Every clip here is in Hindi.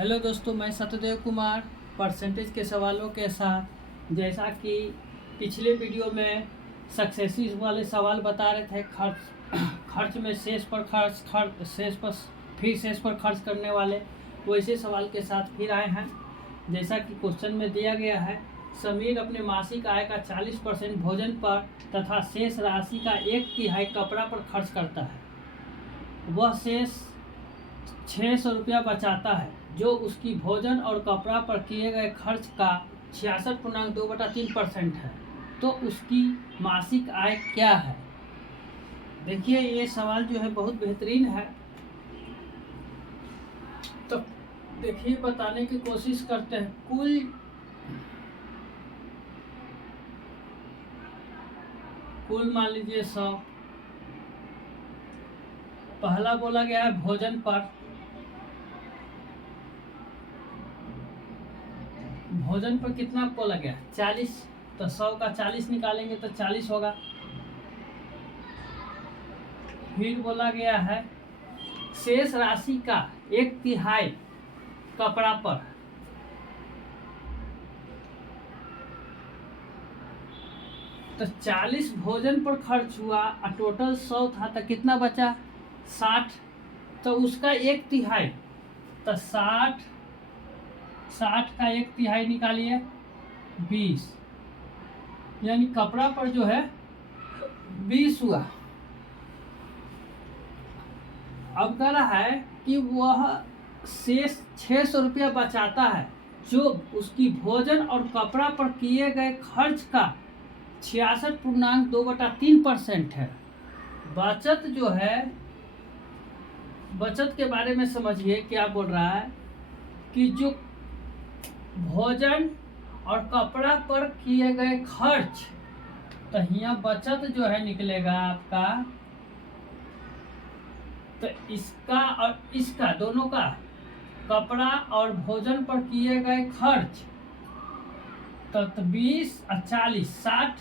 हेलो दोस्तों, मैं सत्यदेव कुमार परसेंटेज के सवालों के साथ। जैसा कि पिछले वीडियो में सक्सेसिव वाले सवाल बता रहे थे, खर्च में शेष पर खर्च शेष पर फिर शेष पर खर्च करने वाले, वैसे सवाल के साथ फिर आए हैं। जैसा कि क्वेश्चन में दिया गया है, समीर अपने मासिक आय का 40% भोजन पर तथा शेष राशि का 1/3 कपड़ा पर खर्च करता है। वह शेष 600 रुपया बचाता है, जो उसकी भोजन और कपड़ा पर किए गए खर्च का 66.2/3% है। तो उसकी मासिक आय क्या है? देखिए, ये सवाल जो है बहुत बेहतरीन है। तो देखिए, बताने की कोशिश करते हैं। कुल मान लीजिए 100। पहला बोला गया है भोजन पर। भोजन पर कितना बोला गया? 40। तो 100 का 40 निकालेंगे तो 40 होगा। फिर बोला गया है शेष राशि का 1/3 कपड़ा पर। तो 40 भोजन पर खर्च हुआ और टोटल 100 था, तो कितना बचा? 60। तो उसका 1/3 तो 60 का 1/3 निकालिए 20, यानी कपड़ा पर जो है 20 हुआ। अब कह रहा है कि वह शेष 600 रुपया बचाता है, जो उसकी भोजन और कपड़ा पर किए गए खर्च का 66.2/3% है। बचत जो है, बचत के बारे में समझिए क्या बोल रहा है कि जो भोजन और कपड़ा पर किए गए खर्च, तो यहाँ बचत जो है निकलेगा आपका, तो इसका और इसका दोनों का, कपड़ा और भोजन पर किए गए खर्च, तो 20 और 40 60।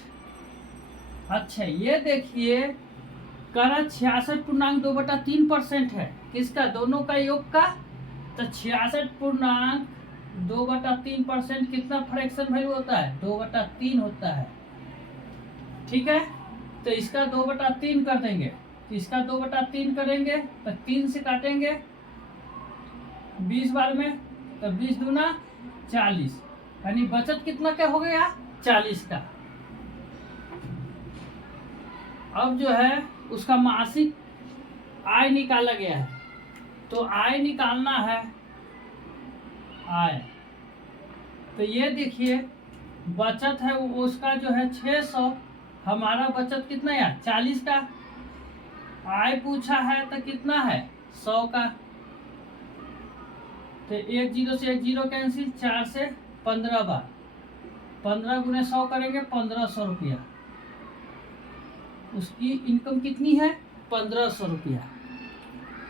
अच्छा, ये देखिए, करा 66.2/3% है। किसका? दोनों का योग का। तो 66.2/3% कितना फ्रैक्शन वैल्यू होता है? 2/3 होता है। ठीक है, तो इसका 2/3 कर देंगे। इसका 2/3 करेंगे तो 3 से काटेंगे 20 बार में, तो 20 दूना 40, यानी बचत कितना का हो गया? 40 का। अब जो है उसका मासिक आय निकाला गया है। तो आय निकालना है, आय। तो ये देखिए, बचत है उसका जो है 600, हमारा बचत कितना है? 40 का। आय पूछा है तो कितना है? 100 का। तो 1 0 से 1 0 कैंसिल, 4 से 15 बार, 15 गुने 100 करेंगे 1500 रुपया। उसकी इनकम कितनी है? 1500 रुपया।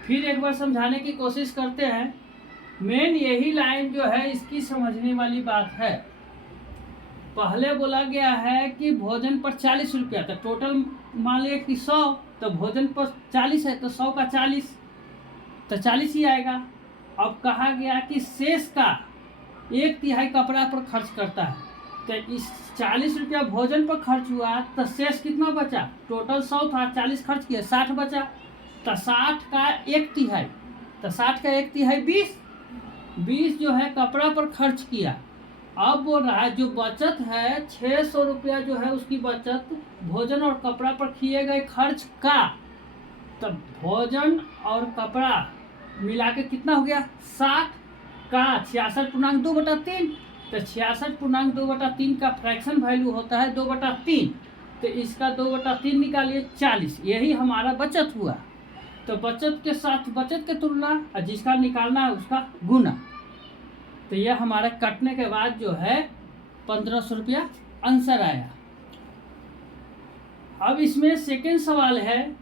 फिर एक बार समझाने की कोशिश करते हैं। मेन यही लाइन जो है इसकी समझने वाली बात है। पहले बोला गया है कि भोजन पर 40 रुपया, तो टोटल मान लिया कि 100, तो भोजन पर 40 है, तो 100 का 40, तो 40 ही आएगा। अब कहा गया कि शेष का 1/3 कपड़ा पर खर्च करता है, तो इस 40 रुपया भोजन पर खर्च हुआ, तो शेष कितना बचा? टोटल 100 था, 40 खर्च किया, 60 बचा। तो 60 का 1/3, तो 60 का 1/3 20 जो है कपड़ा पर खर्च किया। अब बोल रहा है जो बचत है 600 रुपया जो है उसकी बचत भोजन और कपड़ा पर किए गए खर्च का। तो भोजन और कपड़ा मिला के कितना हो गया? 60 का 66.2/3। तो 66.2/3 का फ्रैक्शन वैल्यू होता है 2/3। तो इसका 2/3 निकालिए 40, यही हमारा बचत हुआ। तो बचत के साथ बचत की तुलना, और जिसका निकालना है उसका गुना। तो यह हमारा कटने के बाद जो है 1500 रुपया आंसर आया। अब इसमें सेकेंड सवाल है,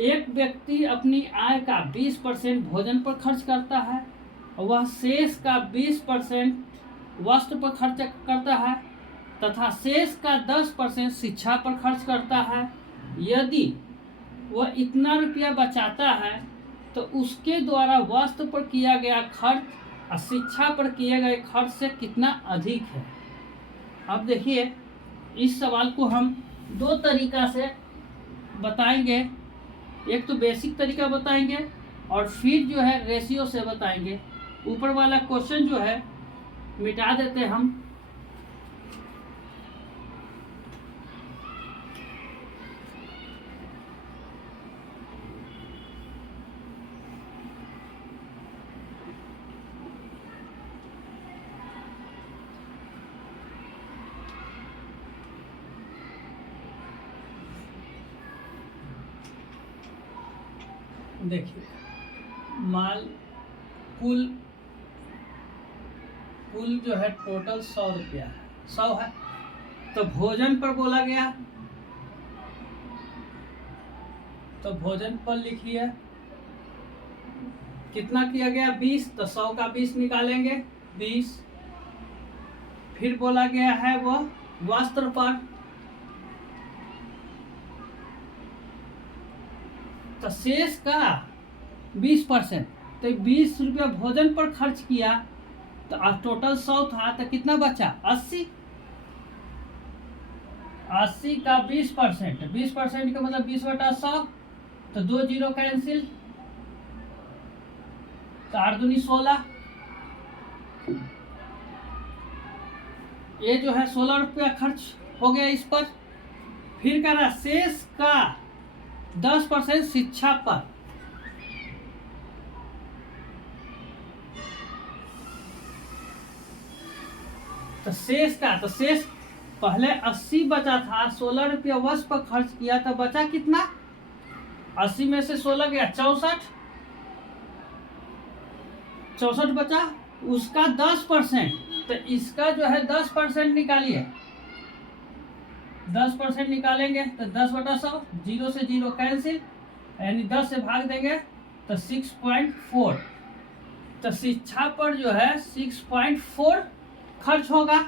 एक व्यक्ति अपनी आय का 20% भोजन पर खर्च करता है, वह शेष का 20% वस्त्र पर खर्च करता है तथा शेष का 10% शिक्षा पर खर्च करता है। यदि वह इतना रुपया बचाता है तो उसके द्वारा वस्त्र पर किया गया खर्च और शिक्षा पर किए गए खर्च से कितना अधिक है। अब देखिए इस सवाल को हम दो तरीका से बताएंगे। एक तो बेसिक तरीका बताएंगे और फिर जो है रेशियो से बताएंगे। ऊपर वाला क्वेश्चन जो है मिटा देते हैं हम। देखिए माल कुल जो है टोटल 100 रुपया है, 100 है। तो भोजन पर बोला गया, तो भोजन पर लिखिए कितना किया गया 20, तो 100 का 20 निकालेंगे 20। फिर बोला गया है वो वस्त्र पर, तो शेष का 20%, तो 20 रुपया भोजन पर खर्च किया तो टोटल 100 था, तो कितना बचा 80। 80 का 20%, 20% का मतलब 20/100, तो 2 जीरो कैंसिल, तो 8 दूनी 16। ये जो है 16 रुपया खर्च हो गया इस पर। फिर कह रहा शेष का 10% शिक्षा पर, तो शेष का, तो शेष पहले 80 बचा था, 16 रुपया वर्ष पर खर्च किया तो बचा कितना 80 में से 16 गया 64 बचा, उसका 10%, तो इसका जो है 10% निकालिए। 10% निकालेंगे तो 10/100, 0 से 0 कैंसिल, यानी 10 से भाग देंगे तो 6.4। तो शिक्षा पर जो है 6.4 खर्च होगा।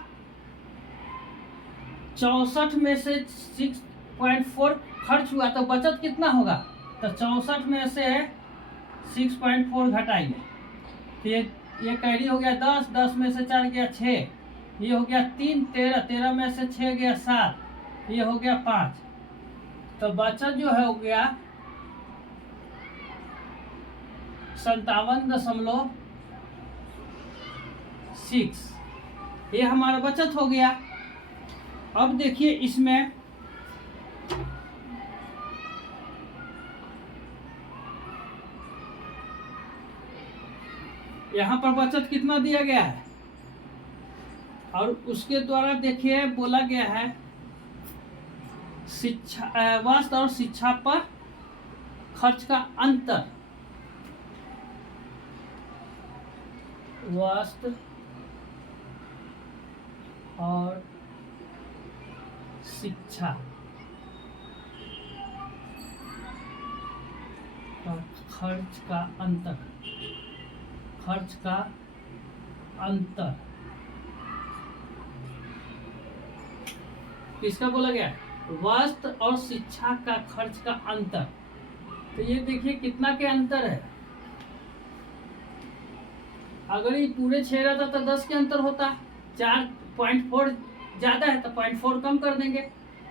64 में से 6.4 खर्च हुआ तो बचत कितना होगा, तो 64 में से 6.4 घटाइए, तो ये कैरी हो गया 10, 10 में से 4 गया 6, ये हो गया 3, 13, 13 में से 6 गया 7, ये हो गया 5। तो बचत जो है हो गया 57.6, ये हमारा बचत हो गया। अब देखिए इसमें यहाँ पर बचत कितना दिया गया है, और उसके द्वारा देखिए बोला गया है शिक्षा वस्त्र और शिक्षा पर खर्च का अंतर। वस्त्र और शिक्षा पर खर्च का अंतर, खर्च का अंतर किसका बोला गया, वस्त्र और शिक्षा का खर्च का अंतर। तो ये देखिए कितना के अंतर है। अगर ये पूरे 6 रहता तो 10 के अंतर होता, 4.4 ज्यादा है तो 0.4 कम कर देंगे,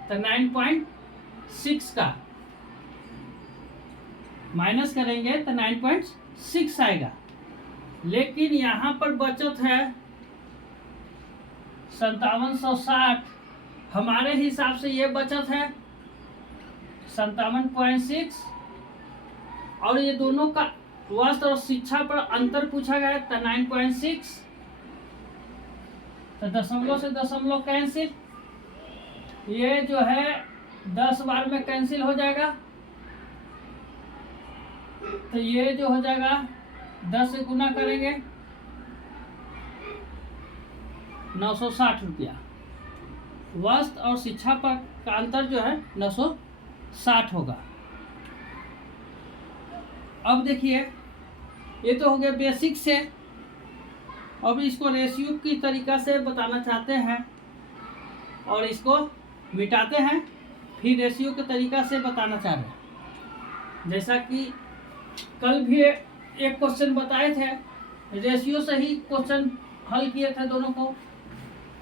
तो 9.6 का माइनस करेंगे तो 9.6 आएगा। लेकिन यहाँ पर बचत है 5760, हमारे हिसाब से ये बचत है 57.6, और ये दोनों का वस्त्र और शिक्षा पर अंतर पूछा गया तो 9.6, तो दशमलव से दशमलव कैंसिल, ये जो है 10 बार में कैंसिल हो जाएगा, तो ये जो हो जाएगा 10 से गुना करेंगे 960 रुपया। वस्त्र और शिक्षा पर का अंतर जो है 960 होगा। अब देखिए ये तो हो गया बेसिक से। अब इसको रेशियो की तरीका से बताना चाहते हैं और इसको मिटाते हैं, फिर रेशियो के तरीका से बताना चाह रहे हैं। जैसा कि कल भी एक क्वेश्चन बताए थे रेशियो से ही क्वेश्चन हल किए थे दोनों को।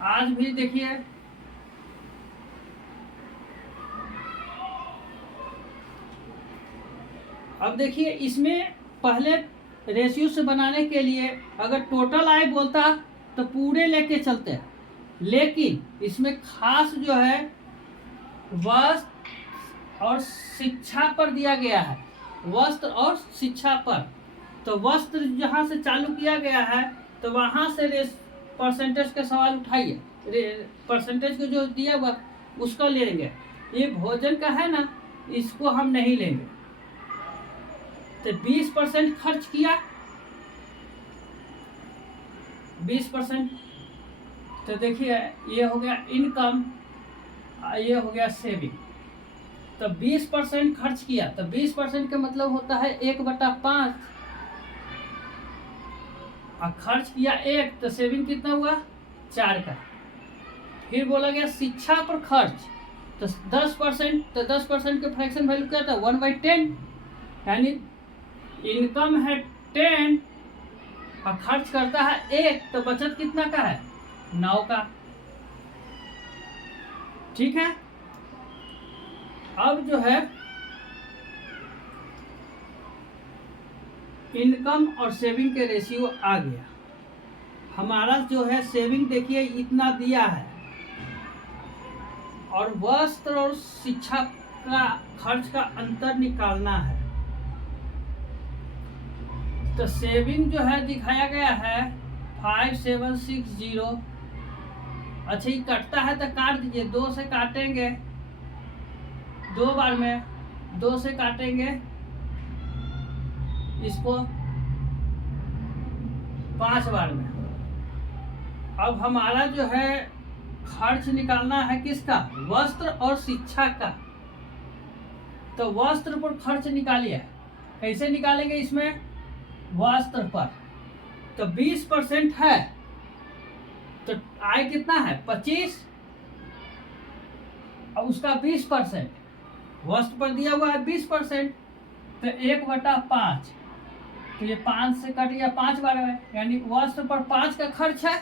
आज भी देखिए अब देखिए इसमें पहले रेशियो से बनाने के लिए अगर टोटल आय बोलता तो पूरे लेके चलते हैं, लेकिन इसमें खास जो है वस्त्र और शिक्षा पर दिया गया है, वस्त्र और शिक्षा पर। तो वस्त्र जहाँ से चालू किया गया है तो वहाँ से परसेंटेज का सवाल उठाइए, परसेंटेज को जो दिया हुआ उसको लेंगे। ये भोजन का है ना, इसको हम नहीं लेंगे। तो 20% खर्च किया, 20%। तो देखिए ये हो गया इनकम, ये हो गया सेविंग। तो 20% खर्च किया, तो 20% का मतलब होता है 1/5। और खर्च किया 1, तो सेविंग कितना हुआ 4 का। फिर बोला गया शिक्षा पर खर्च, तो 10%। तो 10% का फ्रैक्शन वैल्यू क्या था 1/10, यानी इनकम है 10 और खर्च करता है 1, तो बचत कितना का है 9 का। ठीक है। अब जो है इनकम और सेविंग के रेशियो आ गया हमारा। जो है सेविंग देखिए इतना दिया है, और वस्त्र और शिक्षा का खर्च का अंतर निकालना है। तो सेविंग जो है दिखाया गया है 5760। अच्छा ये कटता है तो काट दीजिए, 2 से काटेंगे 2 बार में, 2 से काटेंगे इसको 5 बार में। अब हमारा जो है खर्च निकालना है किसका, वस्त्र और शिक्षा का। तो वस्त्र पर खर्च निकालिए, कैसे निकालेंगे इसमें, वस्त्र पर। तो 20% है, तो आय कितना है 25, और उसका 20% वस्त्र पर दिया हुआ है 20%, तो 1/5। तो ये 5 से कट गया 5 बार में, यानी वस्त्र पर 5 का खर्च है।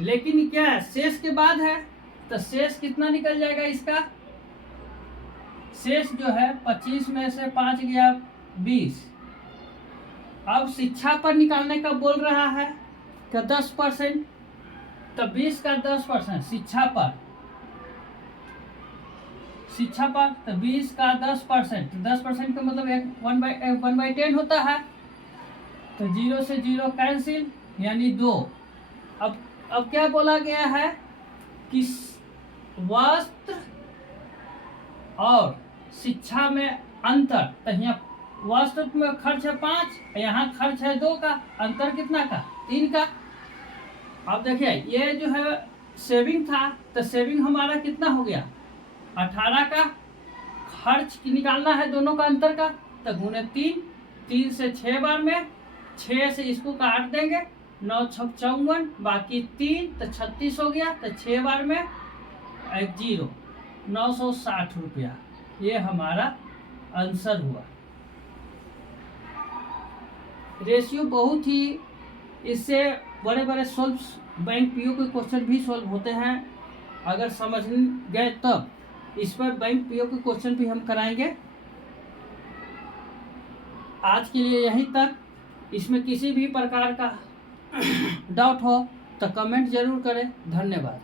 लेकिन क्या है शेष के बाद है, तो शेष कितना निकल जाएगा इसका, शेष जो है 25 में से 5 गया 20। अब शिक्षा पर निकालने का बोल रहा है कि 10%, तो 20 का 10% शिक्षा पर, शिक्षा पर। तो 20 का 10%, 10% का मतलब 1/10 होता है। तो 0 से 0 कैंसिल, यानी 2। अब क्या बोला गया है कि वस्त्र और शिक्षा में अंतर। तो यहाँ वस्त्र में खर्च है 5, यहाँ खर्च है 2 का, अंतर कितना का 3 का। अब देखिए ये जो है सेविंग था, तो सेविंग हमारा कितना हो गया 18 का। खर्च निकालना है दोनों का अंतर का, तो गुने 3, 3 से 6 बार में, 6 से इसको काट देंगे, 9 छक 54, बाकी 3, तो 36 हो गया। तो 6 बार में 0, 960 रुपया ये हमारा आंसर हुआ। रेशियो बहुत ही, इससे बड़े बड़े सोल्व बैंक पीओ के क्वेश्चन भी सोल्व होते हैं, अगर समझ गए तब। इस पर बैंक पीओ के क्वेश्चन भी हम कराएंगे। आज के लिए यहीं तक। इसमें किसी भी प्रकार का डाउट हो तो कमेंट जरूर करें। धन्यवाद।